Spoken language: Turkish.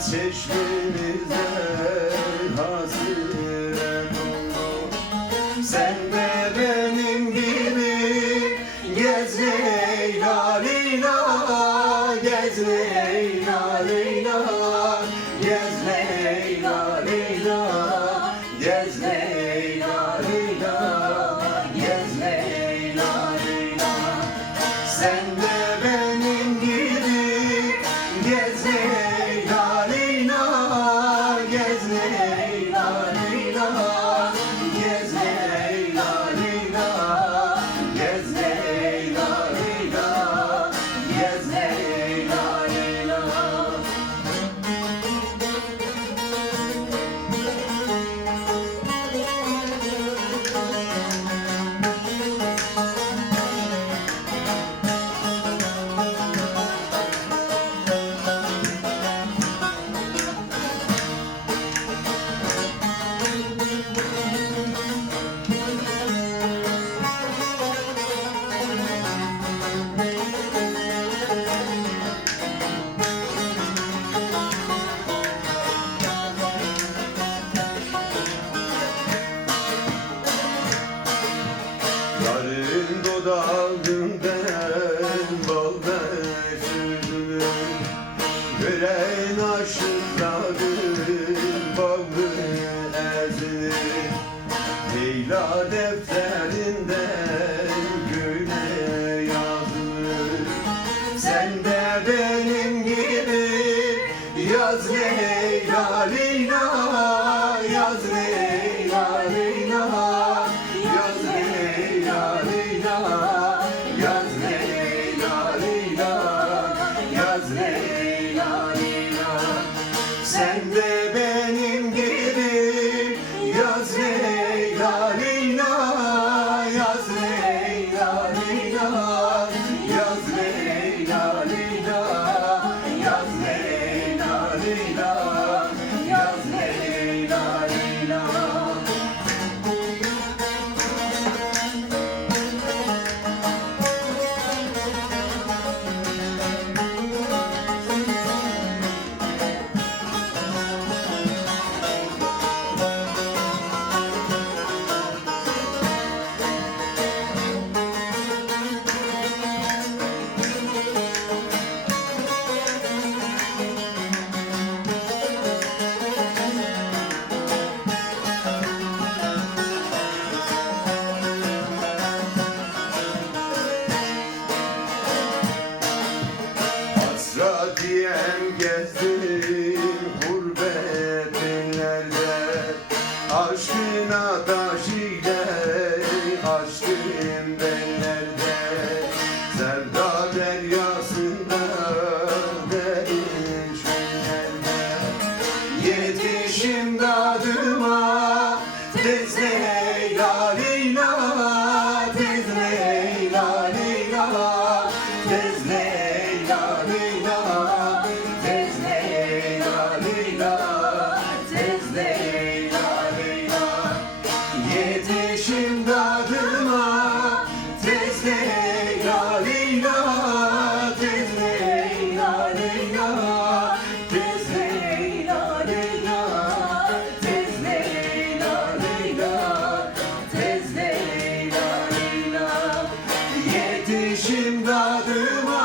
çeşmemize hasret oldu. Sen de benim gibi gez Leyla Leyla, gez Leyla Leyla, gez Leyla Leyla, gez Leyla Leyla, gez Leyla Leyla. Sen de benim gibi gez Leyla Leyla, gez Leyla Leyla, gez Leyla Leyla, gez Leyla Leyla, gez Leyla Leyla. Yarın dudağından bal sürdü, gören aşıkların bağlı ezilir. Leyla defterinden güne yazılır. Sen de benim gibi yaz Leyla Leyla, yaz Leyla Leyla, yaz Leyla Leyla, yaz Leyla Leyla, yaz Leyla Leyla. Sen de benim gibi yaz Leyla Leyla, yaz Leyla Leyla, yaz Leyla Leyla, yaz Leyla Leyla, yaz Leyla Leyla. Hasretiyem gezdim gurbet ellerde, aşkın ataş ile açtım benlerde. Sevda deryasında derin çöllerde, yetişim dadıma tez Leyla Leyla, tez Leyla Leyla, tez Leyla Leyla, tez Leyla Leyla, tez Leyla Leyla. Yetişim dadıma tez Leyla Leyla, tez Leyla Leyla, tez Leyla Leyla, tez Leyla Leyla, tez Leyla Leyla. Yetişim dadıma